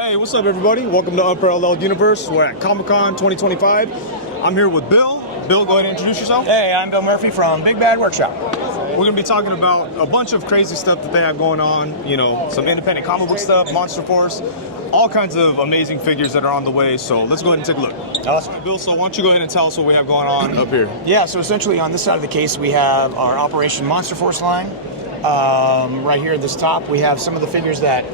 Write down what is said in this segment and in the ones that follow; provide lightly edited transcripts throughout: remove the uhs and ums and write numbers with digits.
Hey, what's up, everybody? Welcome to Unparalleled Universe. We're at Comic-Con 2025. I'm here with Bill. Bill, go ahead and introduce yourself. Hey, I'm Bill Murphy from Big Bad Workshop. We're going to be talking about a bunch of crazy stuff that they have going on. You know, some independent comic book stuff, Monster Force, all kinds of amazing figures that are on the way. So let's go ahead and take a look. Awesome. Bill, so why don't you go ahead and tell us what we have going on up here? Yeah, so essentially on this side of the case, we have our Operation Monster Force line. Right here at this top, we have some of the figures that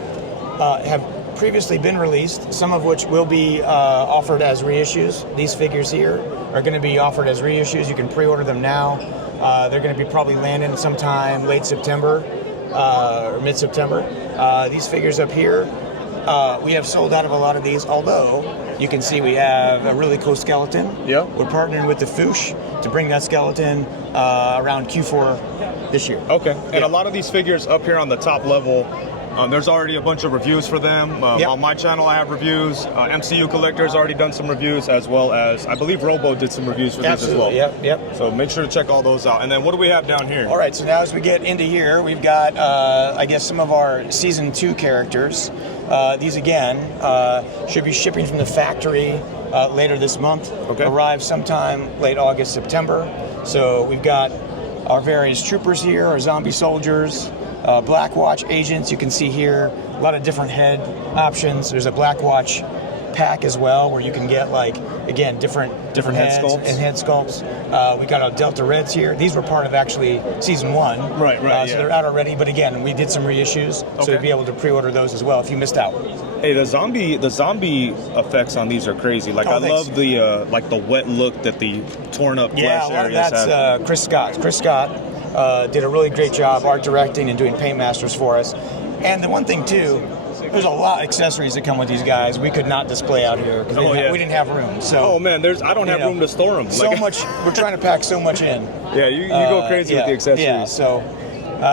have previously been released, some of which will be offered as reissues. These figures here are going to be offered as reissues. You can pre-order them now. They're going to be probably landing sometime late September or mid-September. These figures up here, we have sold out of a lot of these, although you can see we have a really cool skeleton. Yep. We're partnering with the Foosh to bring that skeleton around Q4 this year. Okay. And a lot of these figures up here on the top level, there's already a bunch of reviews for them. Yep. On my channel, I have reviews. MCU Collector's already done some reviews, as well as, I believe Robo did some reviews for these as well. Yep. So make sure to check all those out. And then what do we have down here? All right, so now as we get into here, we've got, I guess, some of our Season 2 characters. These, again, should be shipping from the factory later this month. Okay. Arrive sometime late August, September. So we've got our various troopers here, our zombie soldiers, Black Watch agents. You can see here a lot of different head options. There's a Black Watch pack as well, where you can get, like, again, different heads sculpts. and head sculpts. We got our Delta Reds here. These were part of actually Season 1. Right, So they're out already, but again, we did some reissues, so you'll be able to pre-order those as well if you missed out. Hey, the zombie effects on these are crazy. Like, I love the like the wet look that the torn up flesh areas have. That's Chris Scott. Chris Scott did a really great job art directing and doing paint masters for us. And the one thing too, there's a lot of accessories that come with these guys. We could not display out here because we didn't have room. So, oh man, I don't have room to store them. So much. We're trying to pack so much in. Yeah, you go crazy with the accessories. Yeah. So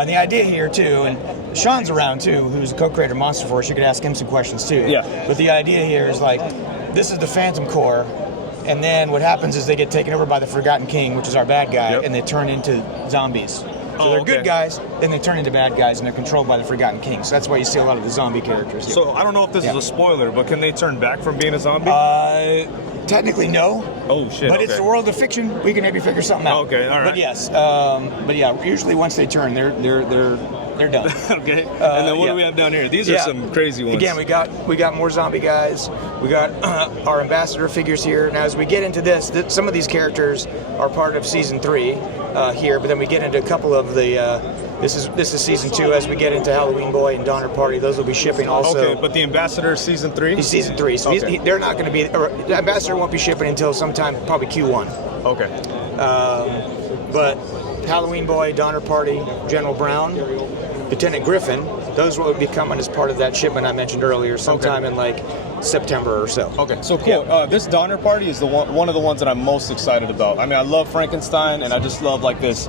the idea here too, and Sean's around too, who's the co-creator of Monster Force. You could ask him some questions too. Yeah. But the idea here is, like, this is the Phantom Corps, and then what happens is they get taken over by the Forgotten King, which is our bad guy, and they turn into zombies. So they're good guys, then they turn into bad guys, and they're controlled by the Forgotten King. So that's why you see a lot of the zombie characters here. So I don't know if this is a spoiler, but can they turn back from being a zombie? Technically, no. Oh shit! But it's the world of fiction. We can maybe figure something out. Okay, all right. But yes, but yeah, usually once they turn, they're done. Okay. And then what do we have down here? These are some crazy ones. Again, we got more zombie guys. We got our ambassador figures here. Now, as we get into this, some of these characters are part of Season 3 here, but then we get into a couple of the. This is Season 2. As we get into Halloween Boy and Donner Party, those will be shipping also. Okay, but the ambassador is Season 3. He's Season 3, so they're not going to be. Or the ambassador won't be shipping until sometime probably Q1. Okay. But Halloween Boy, Donner Party, General Brown, Lieutenant Griffin, those will be coming as part of that shipment I mentioned earlier, sometime in like September or so. Okay, so cool. Yeah. This Donner Party is one of the ones that I'm most excited about. I mean, I love Frankenstein, and I just love, like, this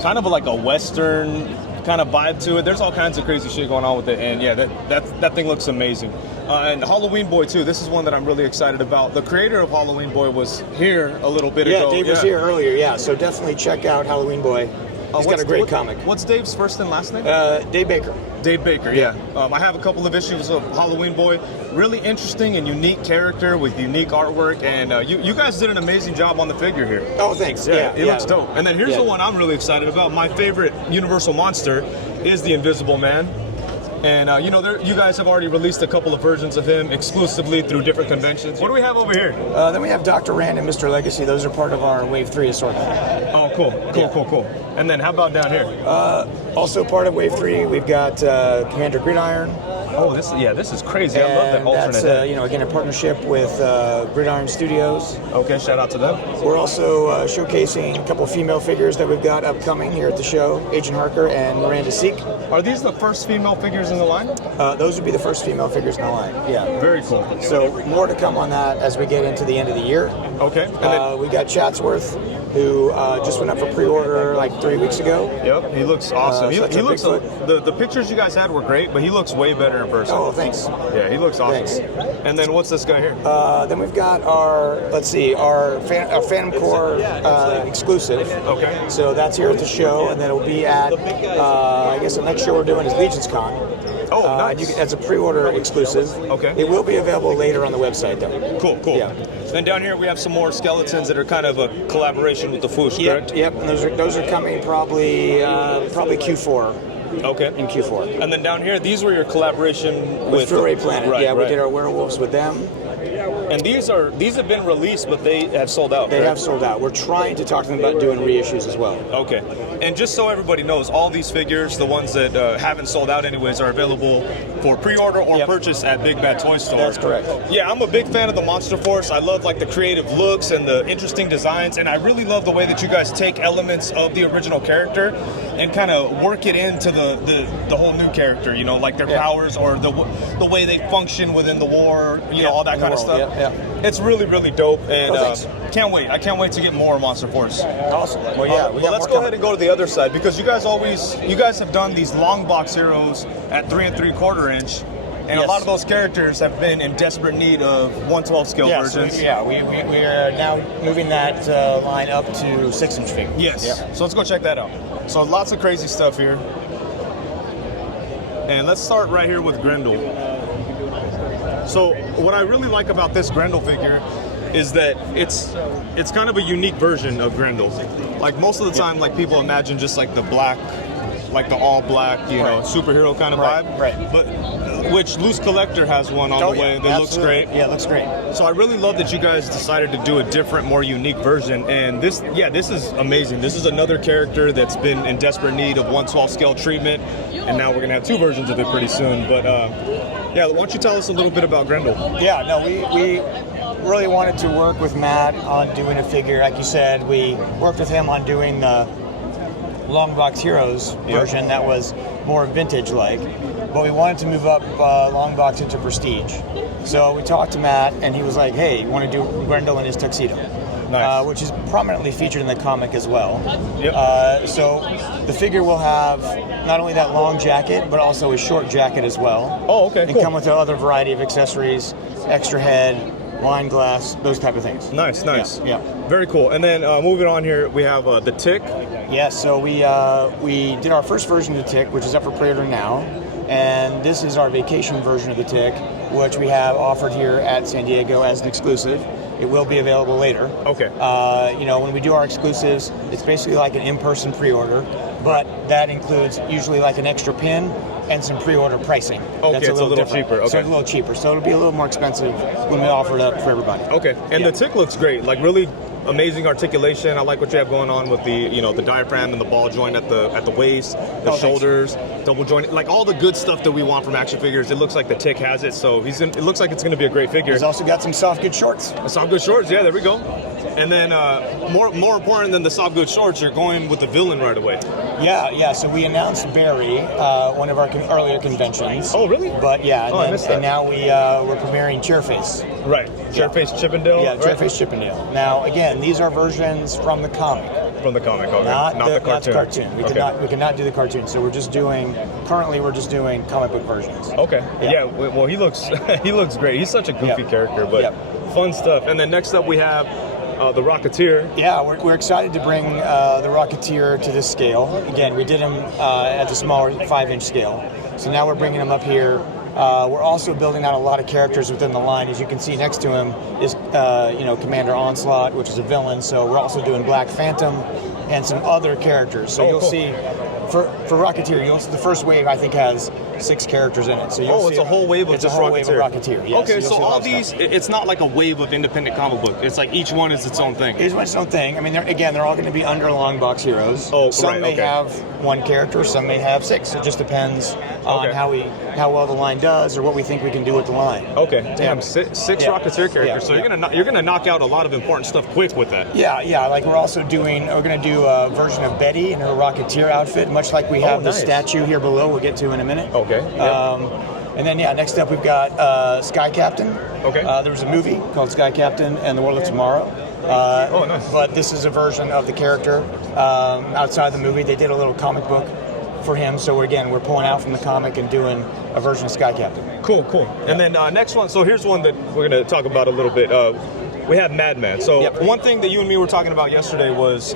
kind of like a Western kind of vibe to it. There's all kinds of crazy shit going on with it, and yeah, that thing looks amazing. And Halloween Boy too. This is one that I'm really excited about. The creator of Halloween Boy was here a little bit ago. Yeah, Dave was here earlier. Yeah, so definitely check out Halloween Boy. He's got a great comic. What's Dave's first and last name? Dave Baker. Dave Baker, yeah. I have a couple of issues of Halloween Boy. Really interesting and unique character with unique artwork, and you guys did an amazing job on the figure here. Oh, thanks. It looks dope. And then here's the one I'm really excited about. My favorite Universal monster is the Invisible Man. And, you guys have already released a couple of versions of him exclusively through different conventions. What do we have over here? Then we have Dr. Rand and Mr. Legacy. Those are part of our Wave 3 assortment. Oh, cool. And then how about down here? Also part of Wave 3, we've got Commander Gridiron. Oh, this is crazy. I love that alternate. That's, again, a partnership with Gridiron Studios. Okay, shout out to them. We're also showcasing a couple of female figures that we've got upcoming here at the show, Agent Harker and Miranda Seek. Are these the first female figures in the line? Those would be the first female figures in the line, yeah. Very cool. So more to come on that as we get into the end of the year. Okay. We got Chatsworth, who just went up for pre-order like 3 weeks ago. Yep, he looks awesome. He looks. The pictures you guys had were great, but he looks way better in person. Oh, thanks. Yeah, he looks awesome. Thanks. And then what's this guy here? Then we've got our Phantom Corps exclusive. Okay. So that's here at the show, and then it'll be at I guess the next show we're doing is Legions Con. Oh, nice. That's a pre-order exclusive. Okay. It will be available later on the website, though. Cool. Yeah. Then down here we have some more skeletons that are kind of a collaboration with the Foosh, correct? Yep. And those are coming probably Q4. Okay. In Q4. And then down here, these were your collaboration with Furry Planet. Right. We did our werewolves with them. And these have been released, but they have sold out. They have sold out. We're trying to talk to them about doing reissues as well. Okay. And just so everybody knows, all these figures, the ones that haven't sold out anyways, are available for pre-order or purchase at Big Bad Toy Store. That's correct. Yeah, I'm a big fan of the Monster Force. I love like the creative looks and the interesting designs, and I really love the way that you guys take elements of the original character and kind of work it into the whole new character. You know, like their powers or the way they function within the war. You know, all that kind of stuff. Yeah. It's really, really dope, and Can't wait. I can't wait to get more Monster Force. Awesome. Well, yeah. Let's go ahead and go to the other side, because you guys have done these Longbox Heroes at 3 3/4 inch, and a lot of those characters have been in desperate need of 1/12 scale versions. We are now moving that line up to 6-inch figures. Yes. Yep. So let's go check that out. So lots of crazy stuff here, and let's start right here with Grendel. So what I really like about this Grendel figure is that it's kind of a unique version of Grendel. Like most of the time, like people imagine just like the black, like the all black, know, superhero kind of vibe. Right. But which Loose Collector has one on the way that looks great. Yeah, it looks great. So I really love that you guys decided to do a different, more unique version. And this is amazing. This is another character that's been in desperate need of 1/12 scale treatment, and now we're gonna have 2 versions of it pretty soon. But yeah, why don't you tell us a little bit about Grendel? Yeah, no, we really wanted to work with Matt on doing a figure. Like you said, we worked with him on doing the Longbox Heroes version that was more vintage-like, but we wanted to move up Longbox into Prestige. So we talked to Matt, and he was like, hey, you want to do Grendel in his tuxedo? Nice. Which is prominently featured in the comic as well. Yep. So the figure will have not only that long jacket, but also a short jacket as well. Oh, okay, And cool. come with another variety of accessories, extra head, wine glass, those type of things. Nice. Yeah. Very cool. And then moving on here, we have the Tick. Yes, so we did our first version of the Tick, which is up for pre-order now. And this is our vacation version of the Tick, which we have offered here at San Diego as an exclusive. It will be available later. Okay. When we do our exclusives, it's basically like an in-person pre-order, but that includes usually like an extra pin and some pre-order pricing. Okay, That's it's a little different. cheaper. Okay. So it's a little cheaper. So it'll be a little more expensive when we offer it up for everybody. Okay. And the Tick looks great. Like really amazing articulation. I like what you have going on with the the diaphragm and the ball joint at the waist, the shoulders, double joint, like all the good stuff that we want from action figures. It looks like the Tick has it, so it looks like it's going to be a great figure. He's also got some soft good shorts. Soft good shorts, yeah, there we go. And then more important than the soft good shorts, you're going with the villain right away. Yeah. So we announced Barry, one of our earlier conventions. Oh, really? But yeah, I missed that. And now we're premiering Chairface. Right. Chairface Chippendale. Yeah, right? Chairface Chippendale. Now again, these are versions from the comic. From the comic, okay. Not the cartoon. Not the cartoon. We cannot do the cartoon. So we're just doing comic book versions. Okay. Yeah. Well, he looks great. He's such a goofy character, but fun stuff. And then next up we have the Rocketeer. Yeah, we're excited to bring the Rocketeer to this scale. Again, we did him at the smaller 5-inch scale. So now we're bringing him up here. We're also building out a lot of characters within the line. As you can see next to him is Commander Onslaught, which is a villain. So we're also doing Black Phantom and some other characters. So you'll see for Rocketeer, the first wave I think has 6 characters in it. So it's a whole wave of just Rocketeer. Yeah, okay, so all these, it's not like a wave of independent comic book. It's like each one is its own thing. Each one's its own thing. I mean, they're all going to be under Longbox Heroes. Oh, some may have 1 character, some may have 6. It just depends on how well the line does or what we think we can do with the line. Okay, damn, 6 Rocketeer characters. So you're gonna knock out a lot of important stuff quick with that. Yeah. Like we're going to do a version of Betty in her Rocketeer outfit, much like we have the statue here below. We'll get to in a minute. Okay. And then next up we've got Sky Captain. Okay. There was a movie called Sky Captain and the World of Tomorrow. Nice. But this is a version of the character outside the movie. They did a little comic book for him. So we're pulling out from the comic and doing a version of Sky Captain. Cool. And then next one. So here's one that we're going to talk about a little bit. We have Madman. So one thing that you and me were talking about yesterday was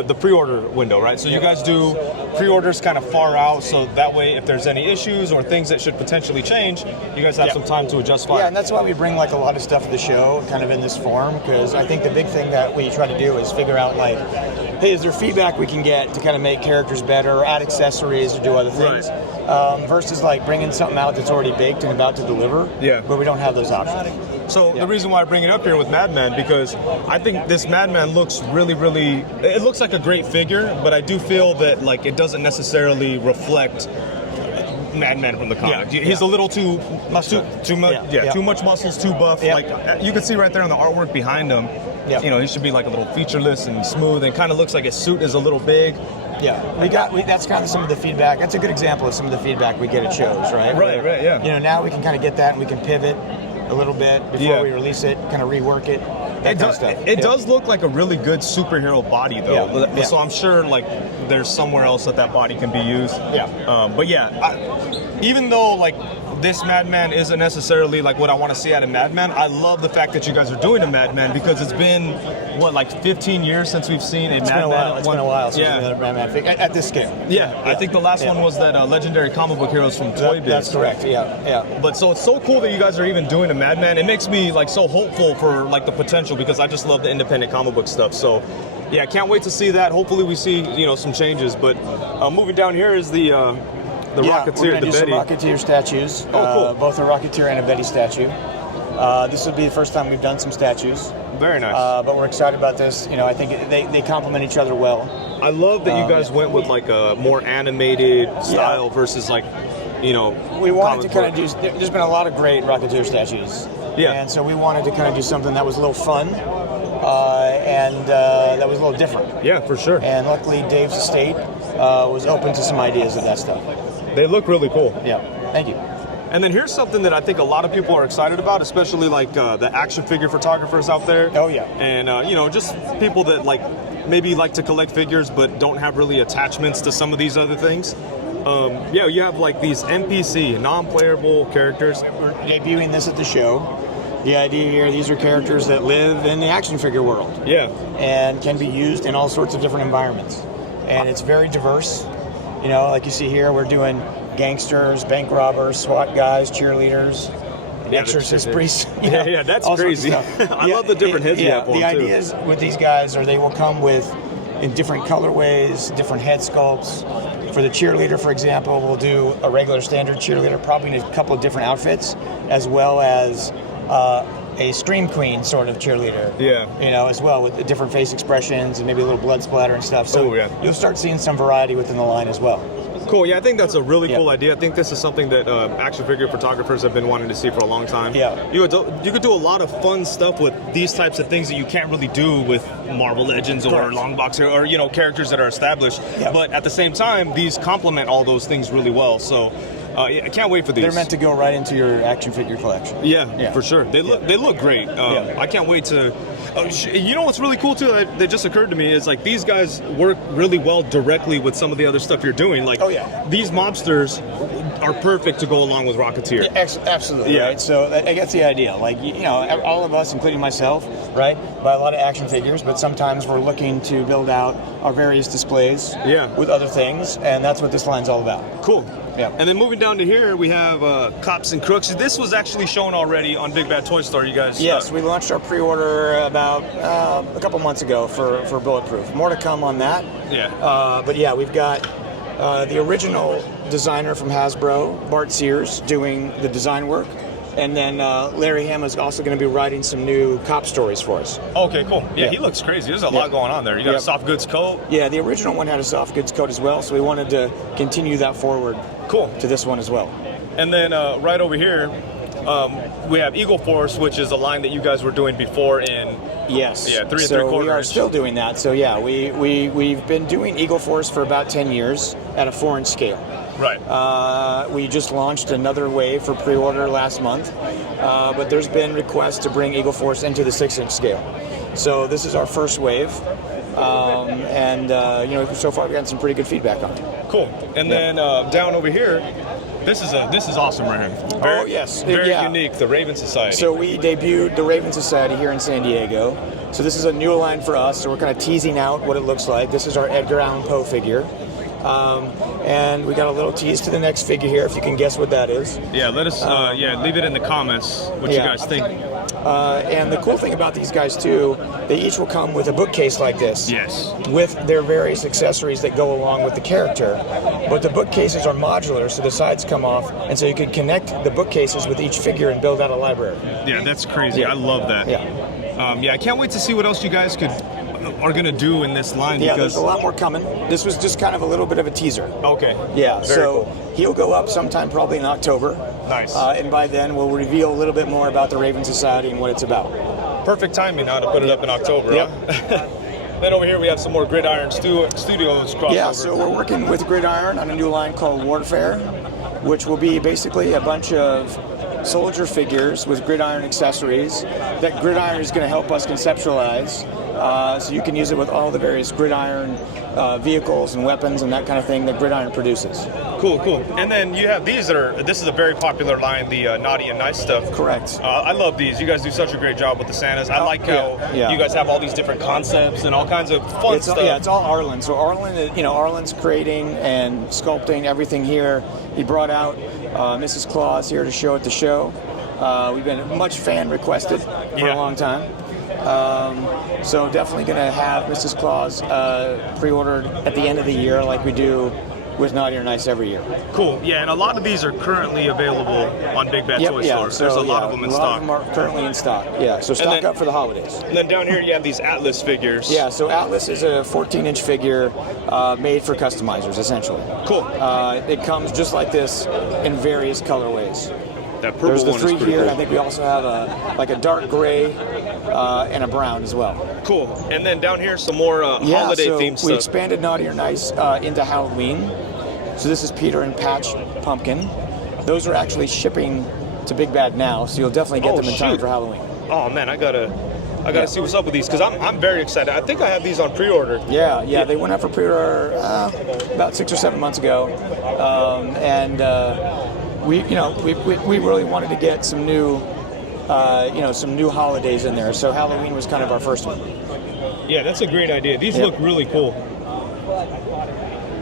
the pre-order window, right? So you guys do pre-orders kind of far out, so that way if there's any issues or things that should potentially change, you guys have some time to adjust fire. Yeah, and that's why we bring like a lot of stuff to the show kind of in this form, because I think the big thing that we try to do is figure out like, hey, is there feedback we can get to kind of make characters better, or add accessories, or do other things, versus like bringing something out that's already baked and about to deliver, where we don't have those options. So the reason why I bring it up here with Madman, because I think this Madman looks really, it looks like a great figure, but I do feel that like it doesn't necessarily reflect Madman from the comic. He's a little too muscle, too much muscles, too buff. Like you can see right there on the artwork behind him. You know, he should be like a little featureless and smooth, and kind of looks like his suit is a little big. That's kind of some of the feedback. That's a good example of some of the feedback we get at shows, right? Right, yeah. You know, now we can kind of get that, and we can pivot a little bit before we release it, kind of rework it. It does look like a really good superhero body, though. So I'm sure like there's somewhere else that body can be used. But even though like this Madman isn't necessarily like what I want to see out of Madman, I love the fact that you guys are doing a Madman, because it's been like 15 years since we've seen a Madman. It's been a while since we've seen a Madman figure at this scale. I think the last one was that Legendary Comic Book Heroes from Toy Biz. That's correct. But so it's so cool that you guys are even doing a Madman. It makes me like so hopeful for like the potential, because I just love the independent comic book stuff. So yeah, can't wait to see that. Hopefully we see some changes. But moving down here is the Rocketeer, the Betty. Some Rocketeer statues. Cool. Both a Rocketeer and a Betty statue. This will be the first time we've done some statues. Very nice. But we're excited about this. You know, I think they complement each other well. I love that you guys went with like a more animated style versus like, we wanted to kind of do. There's been a lot of great Rocketeer statues. And so we wanted to kind of do something that was a little fun, and that was a little different. Yeah, for sure. And luckily, Dave's estate was open to some ideas of that stuff. They look really cool. Yeah, thank you. And then here's something that I think a lot of people are excited about, especially like the action figure photographers out there. Oh yeah. And just people that like maybe like to collect figures but don't have really attachments to some of these other things. You have like these NPC, non-playable characters. We're debuting this at the show. The idea here, these are characters that live in the action figure world. And can be used in all sorts of different environments. And it's very diverse. Like you see here, we're doing gangsters, bank robbers, SWAT guys, cheerleaders, exorcist priests. That's crazy. I love the different heads you have on, the idea is with these guys, they will come in different colorways, different head sculpts. For the cheerleader, for example, we'll do a regular standard cheerleader, probably in a couple of different outfits, as well as a Scream Queen sort of cheerleader. As well, with the different face expressions and maybe a little blood splatter and stuff. So you'll start seeing some variety within the line as well. Cool. Yeah, I think that's a really cool idea. I think this is something that action figure photographers have been wanting to see for a long time. You could do a lot of fun stuff with these types of things that you can't really do with Marvel Legends or Longbox or characters that are established. But at the same time, these complement all those things really well. So I can't wait for these. They're meant to go right into your action figure collection. Yeah. For sure. They look great. I can't wait to. What's really cool too that just occurred to me is like these guys work really well directly with some of the other stuff you're doing. Like these mobsters are perfect to go along with Rocketeer. Absolutely. Right. So I guess the idea. Like all of us, including myself, right, buy a lot of action figures, but sometimes we're looking to build out our various displays with other things, and that's what this line's all about. Cool. And then moving down to here, we have Cops and Crooks. This was actually shown already on Big Bad Toy Store, you guys. Yes, we launched our pre-order about a couple months ago for Bulletproof. More to come on that. But we've got the original designer from Hasbro, Bart Sears, doing the design work. And then Larry Hama is also going to be writing some new cop stories for us. Okay, cool. Yeah, he looks crazy. There's a lot going on there. You got a soft goods coat. Yeah, the original one had a soft goods coat as well, so we wanted to continue that forward. To this one as well. And then right over here, we have Eagle Force, which is a line that you guys were doing before in 3 3/4 we are still doing that. So we've been doing Eagle Force for about 10 years at a 4-inch scale. Right. We just launched another wave for pre-order last month, but there's been requests to bring Eagle Force into the 6-inch scale. So this is our first wave, and so far we've gotten some pretty good feedback on it. Cool. And then down over here, This is awesome right here. Very, yes. Very Yeah. unique, the Raven Society. So we debuted the Raven Society here in San Diego. So this is a new line for us. So we're kind of teasing out what it looks like. This is our Edgar Allan Poe figure. And we got a little tease to the next figure here, if you can guess what that is. Yeah, let us, leave it in the comments what you guys think. And the cool thing about these guys too, they each will come with a bookcase like this. Yes. With their various accessories that go along with the character. But the bookcases are modular, so the sides come off, and so you can connect the bookcases with each figure and build out a library. Yeah, that's crazy. Yeah. I love that. Yeah. I can't wait to see what else you guys are gonna do in this line. Yeah, because there's a lot more coming. This was just kind of a little bit of a teaser. Okay. Yeah, Very so cool. he'll go up sometime probably in October. Nice. And by then we'll reveal a little bit more about the Raven Society and what it's about. Perfect timing now to put it up in October. Yep. Huh? Then over here we have some more Gridiron Studios crossover. Yeah, so we're working with Gridiron on a new line called Warfare, which will be basically a bunch of soldier figures with Gridiron accessories that Gridiron is going to help us conceptualize. So you can use it with all the various Gridiron vehicles and weapons and that kind of thing that Gridiron produces. Cool. And then you have this is a very popular line, the Naughty and Nice stuff. Correct. I love these. You guys do such a great job with the Santas. I like how you guys have all these different concepts and all kinds of fun stuff. Yeah, it's all Arlen. So Arlen's creating and sculpting everything here. He brought out Mrs. Claus here to show at the show. We've been much fan requested for a long time. So definitely going to have Mrs. Claus pre-ordered at the end of the year like we do with Naughty or Nice every year. Cool. Yeah, and a lot of these are currently available on Big Bad Toy Store. So, there's a lot of them in stock. A lot of them are currently in stock. Yeah, so stock up for the holidays. And then down here you have these Atlas figures. Yeah, so Atlas is a 14-inch figure made for customizers, essentially. Cool. It comes just like this in various colorways. That purple There's the one three is pretty here. cool. I think we also have a dark gray and a brown as well. Cool. And then down here some more holiday themed we stuff. expanded Naughty or Nice into Halloween. So this is Peter and Patch Pumpkin. Those are actually shipping to Big Bad now, so you'll definitely get them in time for Halloween. Oh man, I gotta see what's up with these because I'm very excited. I think I have these on pre-order. Yeah, they went out for pre-order about 6 or 7 months ago, we really wanted to get some new holidays in there. So Halloween was kind of our first one. Yeah, that's a great idea. These look really cool.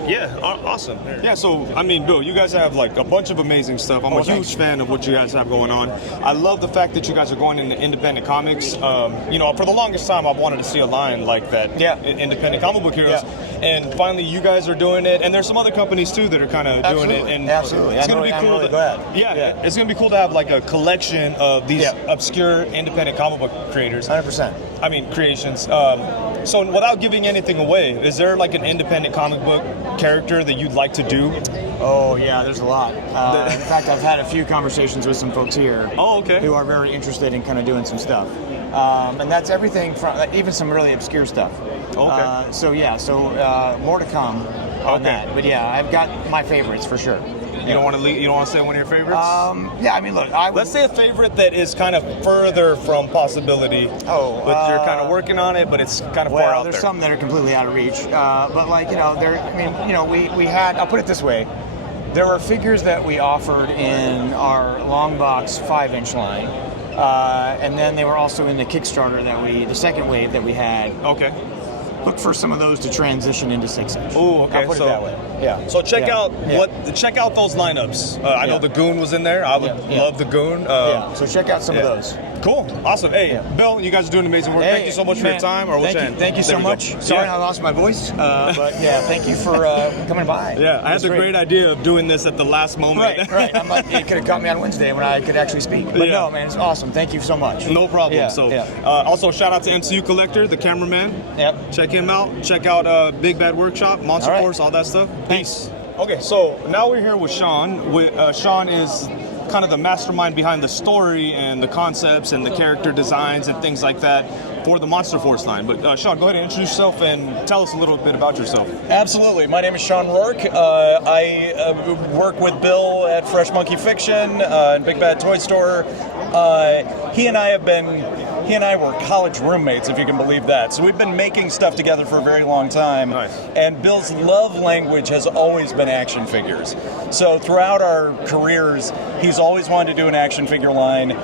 Yeah, awesome. Yeah, so, I mean, Bill, you guys have, like, a bunch of amazing stuff. I'm a huge fan of what you guys have going on. I love the fact that you guys are going into independent comics. For the longest time, I've wanted to see a line like that. Yeah. Independent comic book heroes. Yeah. And finally, you guys are doing it. And there's some other companies, too, that are kind of doing it. And Absolutely. It's going to be cool. I'm really glad. Yeah, it's going to be cool to have, like, a collection of these obscure independent comic book creators. 100%. I mean, creations. So without giving anything away, is there like an independent comic book character that you'd like to do? Oh yeah, there's a lot. In fact, I've had a few conversations with some folks here who are very interested in kind of doing some stuff. And that's everything from even some really obscure stuff. Okay. So more to come on that. But yeah, I've got my favorites for sure. You don't want to You don't want to say one of your favorites? Yeah, I mean, look, let's say a favorite that is kind of further from possibility. But you're kind of working on it, but it's kind of far out there. Well, there's some that are completely out of reach. But we had. I'll put it this way: there were figures that we offered in our Longbox 5-inch line, and then they were also in the Kickstarter the second wave that we had. Okay. Look for some of those to transition into 6-inch. Oh, okay. I'll put it that way. Yeah. So check out those lineups. I know the Goon was in there. I would love the Goon. So check out some of those. Cool. Awesome. Hey, Bill, you guys are doing amazing work. Thank you so much for your time. Thank you so much. Sorry I lost my voice. But yeah, thank you for coming by. Yeah, I had the great idea of doing this at the last moment. Right. I'm like, you could have caught me on Wednesday when I could actually speak. But no, man, it's awesome. Thank you so much. No problem. Also, shout out to MCU Collector, the cameraman. Yep. Check him out. Check out Big Bad Workshop, Monster Force, all that stuff. Peace. Okay, so now we're here with Sean. Sean is kind of the mastermind behind the story and the concepts and the character designs and things like that for the Monster Force line. But Sean, go ahead and introduce yourself and tell us a little bit about yourself. Absolutely. My name is Sean Rourke. I work with Bill at Fresh Monkey Fiction and Big Bad Toy Store. He and I were college roommates, if you can believe that. So we've been making stuff together for a very long time. Nice. And Bill's love language has always been action figures. So throughout our careers, he's always wanted to do an action figure line.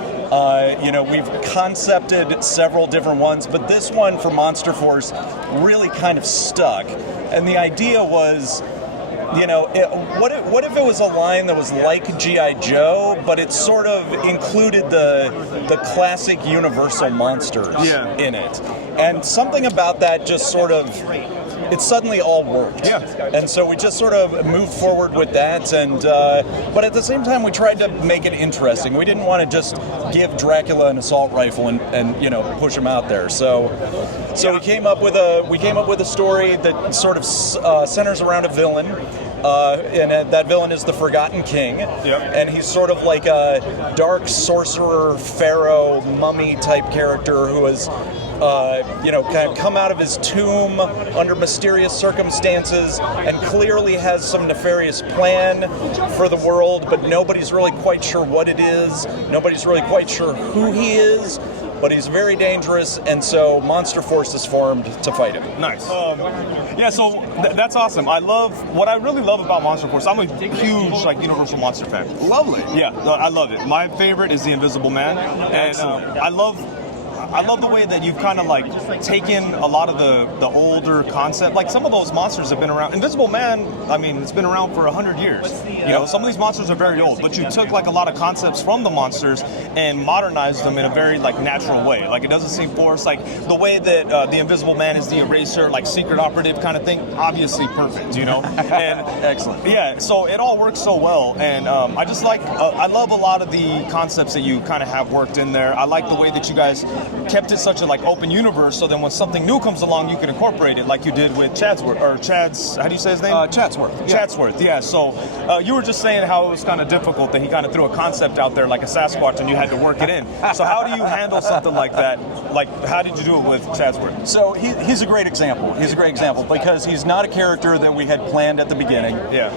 We've concepted several different ones, but this one for Monster Force really kind of stuck. And the idea was, what if it was a line that was like G.I. Joe, but it sort of included the classic Universal monsters in it? And something about that just sort of, it suddenly all worked. Yeah. And so we just sort of moved forward with that, and but at the same time we tried to make it interesting. We didn't want to just give Dracula an assault rifle and push him out there. So we came up with a story that sort of centers around a villain. And that villain is the Forgotten King. Yep. And he's sort of like a dark sorcerer, pharaoh, mummy type character who has kind of come out of his tomb under mysterious circumstances and clearly has some nefarious plan for the world, but nobody's really quite sure what it is. Nobody's really quite sure who he is, but he's very dangerous, and so Monster Force is formed to fight him. Nice. So that's awesome. What I really love about Monster Force. I'm a huge Universal Monster fan. Lovely. Yeah, I love it. My favorite is the Invisible Man, and I love the way that you've kind of taken a lot of the older concept. Like some of those monsters have been around. Invisible Man, it's been around for 100 years. Some of these monsters are very old, but you took a lot of concepts from the monsters and modernized them in a very natural way. It doesn't seem forced. The way that the Invisible Man is the eraser, secret operative kind of thing, obviously perfect. And excellent. Yeah, so it all works so well, and I just I love a lot of the concepts that you kind of have worked in there. I like the way that you guys kept it such a open universe, so then when something new comes along, you can incorporate it, like you did with Chad's. How do you say his name? Chatsworth. Yeah. Chatsworth. Yeah. So you were just saying how it was kind of difficult that he kind of threw a concept out there like a Sasquatch, and you had to work it in. So how do you handle something like that? How did you do it with Chatsworth? So he's a great example. He's a great example because he's not a character that we had planned at the beginning. Yeah.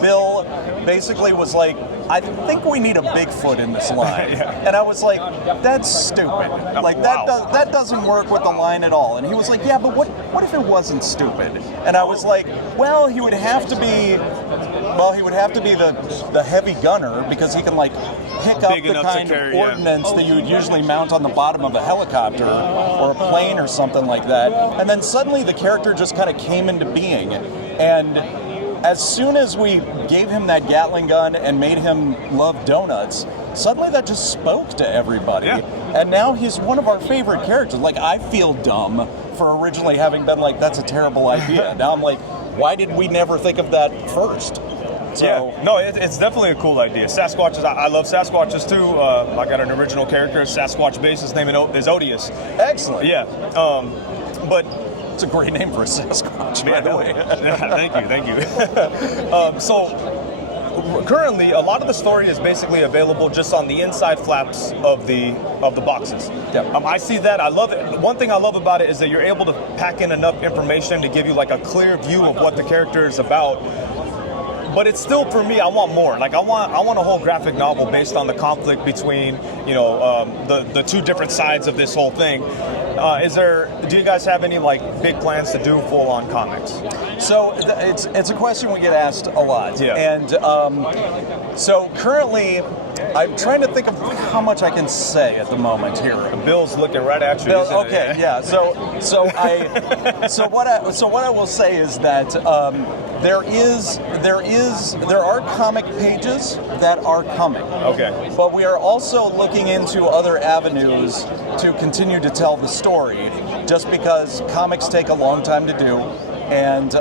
Bill basically was like, I think we need a Bigfoot in this line. Yeah. And I was like, that's stupid. That doesn't work with the line at all. And he was like, yeah, but what if it wasn't stupid? And I was like, well, he would have to be the heavy gunner, because he can pick up Big the enough kind to carry, of ordnance that you would usually mount on the bottom of a helicopter or a plane or something like that. And then suddenly the character just kind of came into being. And as soon as we gave him that Gatling gun and made him love donuts, suddenly that just spoke to everybody. Yeah. And now he's one of our favorite characters. I feel dumb for originally having been that's a terrible idea. Now I'm like, why did we never think of that first? So, yeah, no, it's definitely a cool idea. Sasquatches, I love Sasquatches too. I got an original character, Sasquatch base. His name is Odious. Excellent. Yeah, but it's a great name for a Sasquatch, by the way. Yeah, thank you. So currently, a lot of the story is basically available just on the inside flaps of the boxes. Yep. I see that. I love it. One thing I love about it is that you're able to pack in enough information to give you a clear view of what the character is about. But it's still, for me, I want more. I want a whole graphic novel based on the conflict between, the two different sides of this whole thing. Do you guys have any big plans to do full-on comics? So it's a question we get asked a lot. Yeah. And so currently, I'm trying to think of how much I can say at the moment here. Bill's looking right at you. Bill, okay, yeah. So what I will say is that there are comic pages that are coming. Okay. But we are also looking into other avenues to continue to tell the story, just because comics take a long time to do, and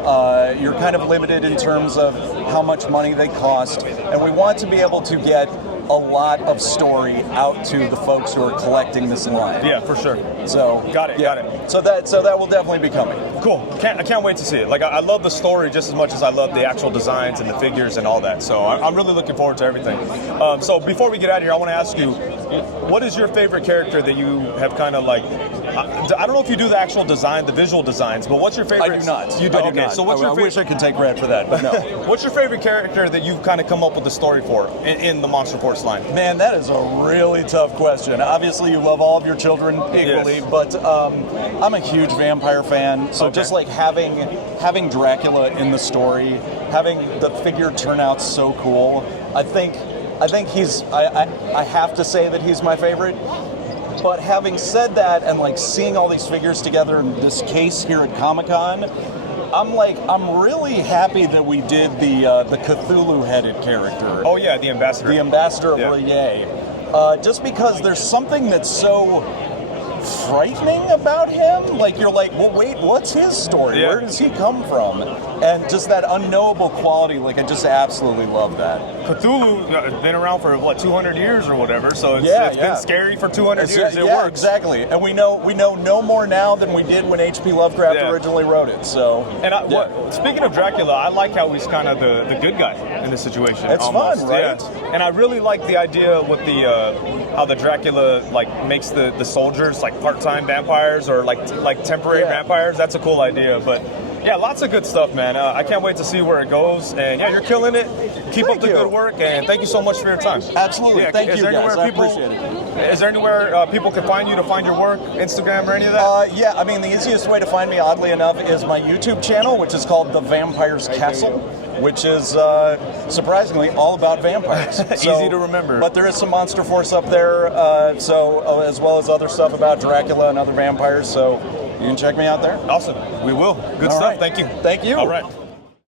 you're kind of limited in terms of how much money they cost, and we want to be able to get a lot of story out to the folks who are collecting this line. Yeah, for sure. So got it. So that will definitely be coming. Cool. I can't wait to see it. I love the story just as much as I love the actual designs and the figures and all that. So I'm really looking forward to everything. So before we get out of here, I want to ask you, what is your favorite character that you have kind of I don't know if you do the actual design, the visual designs, but what's your favorite? I do not. You do? I do Okay, not. so what's your I favorite? wish I could take credit for that, but no. What's your favorite character that you've kind of come up with the story for in the Monster Force line? Man, that is a really tough question. Obviously, you love all of your children equally, Yes. but I'm a huge vampire fan. So Okay. just like having Dracula in the story, having the figure turn out so cool, I think he's. I have to say that he's my favorite. But having said that, and like seeing all these figures together in this case here at Comic-Con, I'm really happy that we did the Cthulhu-headed character. Oh yeah, the ambassador. The ambassador of Yeah. Rourke. Just because there's something that's so frightening about him. Like, you're like, well, wait, what's his story? Yeah. Where does he come from? And just that unknowable quality, like, I just absolutely love that. Cthulhu has been around for, what, 200 years or whatever, so it's been scary for 200 years. It yeah, works. exactly. And we know no more now than we did when H.P. Lovecraft Yeah. originally wrote it. So, And speaking of Dracula, I like how he's kind of the good guy in this situation. It's almost. fun, right? Yeah. And I really like the idea with the how the Dracula like makes the soldiers like part-time vampires or like temporary vampires. That's a cool idea, but. Yeah, lots of good stuff, man. I can't wait to see where it goes. And yeah, you're killing it. Keep up the good work, and thank you so much for your time. Absolutely. Yeah, Thank is you, there guys. anywhere I appreciate it. Is there anywhere people can find you to find your work, Instagram or any of that? Yeah, I mean, the easiest way to find me, oddly enough, is my YouTube channel, which is called The Vampire's Castle, which is surprisingly all about vampires. Easy to remember. But there is some Monster Force up there, as well as other stuff about Dracula and other vampires, so you can check me out there. Awesome. We will. Good All stuff. right. Thank you. Thank you. All right.